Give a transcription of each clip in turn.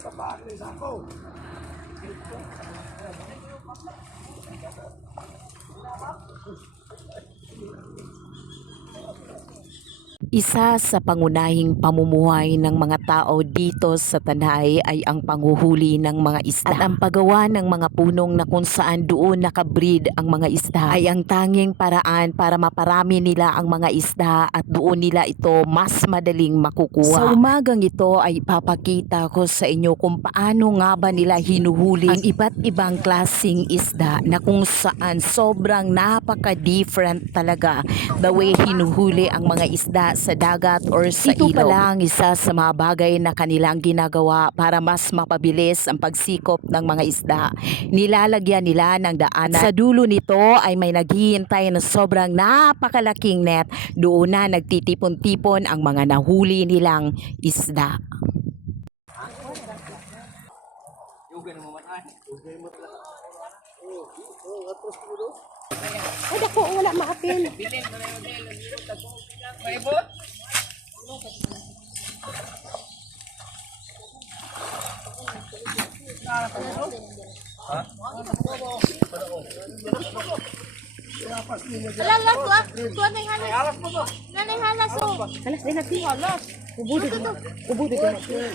kapalis ako. Thank you. Isa sa pangunahing pamumuhay ng mga tao dito sa Tanay ay ang panghuhuli ng mga isda. At ang paggawa ng mga punong na kung saan doon nakabreed ang mga isda ay ang tanging paraan para maparami nila ang mga isda at doon nila ito mas madaling makukuha. Sa umagang ito ay papakita ko sa inyo kung paano nga ba nila hinuhuli ang iba't ibang klasing isda na kung saan sobrang napaka-different talaga the way hinuhuli ang mga isda sa dagat or sa Ito ilog. pa lang isa sa mga bagay na kanilang ginagawa para mas mapabilis ang pagsikop ng mga isda. Nilalagyan nila ng daanan. Sa dulo nito ay may naghihintay na sobrang napakalaking net. Doon na nagtitipon-tipon ang mga nahuli nilang isda. Ay, dako, wala maapil. Alalas ko ah. Kuha na halas. Na na yung halas oh. Halas, din natin. Halas. Ubudo din. Ubudo din.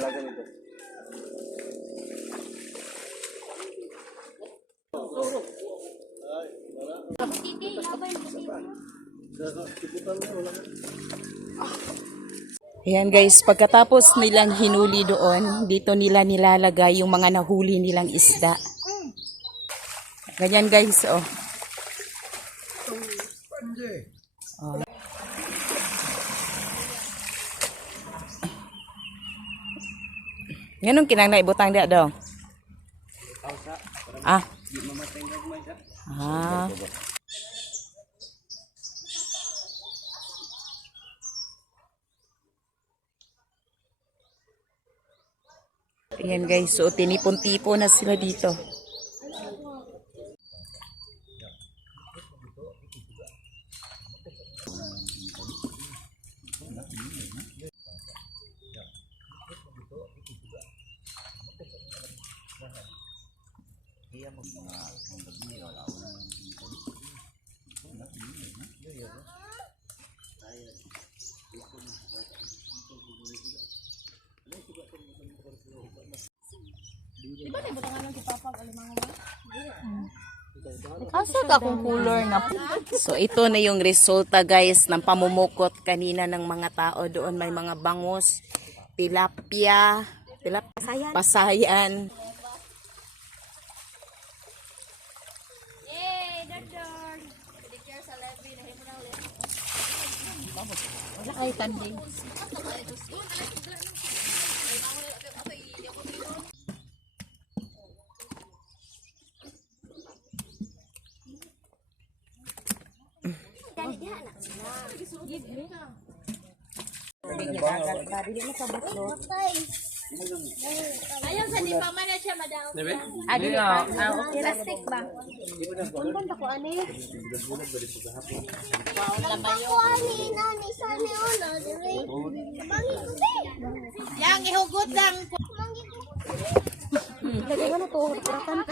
Ayan guys, pagkatapos nilang hinuli doon, dito nila nilalagay yung mga nahuli nilang isda. Ganyan guys, oh. Oh. Ganun kinang naibutang dia dong. Ah. Ah. Ayan guys, so tinipon-tipo na sila dito. Asa ka kung color na So ito na yung resulta guys ng pamumukot kanina ng mga tao doon. May mga bangus, tilapia, tilap pasayan. pasayan. Yay, dador. Kay tanding. Ayaw sa di pa man na siya madaw. Adi na. Ah, okay lang. Plastic ba? Kunban ako ani. Ako ani nani sa ni ulo ko. Yang ihugot lang. Mangi ko. Lagyan na to. Kuratan ka.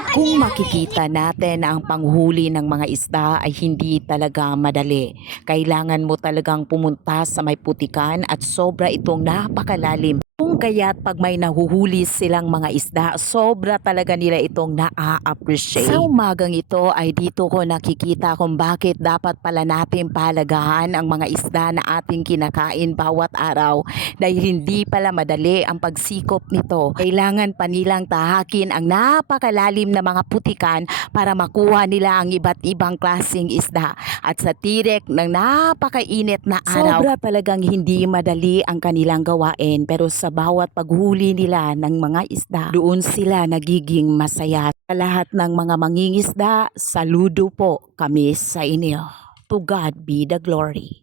Kung makikita natin na ang panghuli ng mga isda ay hindi talaga madali. Kailangan mo talagang pumunta sa may putikan at sobra itong napakalalim. Kaya't pag may nahuhuli silang mga isda, sobra talaga nila itong naa-appreciate. Sa umagang ito ay dito ko nakikita kung bakit dapat pala natin palagahan ang mga isda na ating kinakain bawat araw dahil hindi pala madali ang pagsikop nito. Kailangan pa nilang tahakin ang napakalalim na mga putikan para makuha nila ang iba't ibang klaseng isda at sa tirek ng napakainit na araw. Sobra talagang hindi madali ang kanilang gawain pero sa bawat paghuli nila ng mga isda, doon sila nagiging masaya. Sa lahat ng mga mangingisda, saludo po kami sa inyo. To God be the glory.